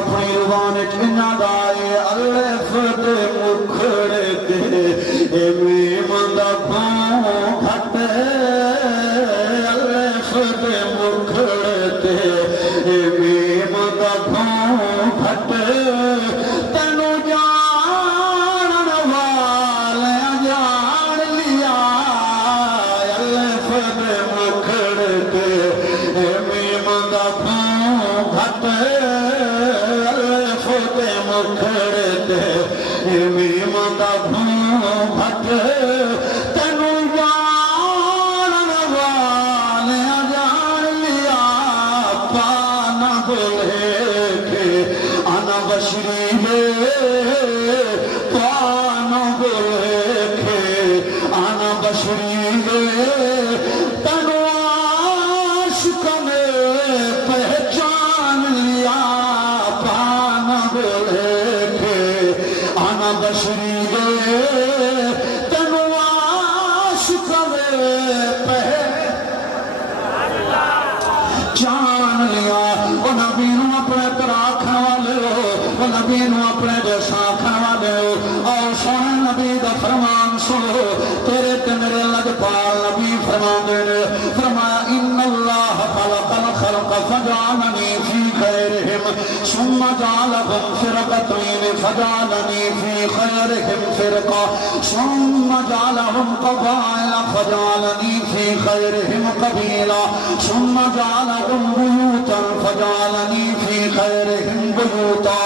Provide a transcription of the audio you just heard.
اپنی زبان چنیا دائے الف دے مکھڑے تے میم دا بھاؤں گھٹ الف دے مکھڑے تے میم دا بھاؤں گھٹ تینو جان والے جان لیا الف دے مکھڑے تے میم دا بھاؤں گھٹ الف دے مکھڑے تے میم دا بھاؤں گھٹ تینو جان والے جان لیا پانا بولے کے انا بشری ہے پانا بولے کے انا بشری ہے تینو عاشق نے پہچان لیا پانا بولے کے انا بشری ہے تینو عاشق نے پہچان لیا وہ نبی نو اپنے طرح آکھن والے ہو وہ نبی نو اپنے جیسا آکھن والے ہو اور سونے نبی دا فرمان سنو تیرے تے میرے لجپال نبی فرمان دے فرمایا ان اللہ خلق الخلق فجعلنی فی خیرہم ثم جعلہم فرقتین فجعلنی فی خیرہم فرقہ ثم جعلہم قبائل فجعلنی فی خیرہم قبیلہ ثم جعلہم بیوتا فجعلنی فی خیرہم بیوتا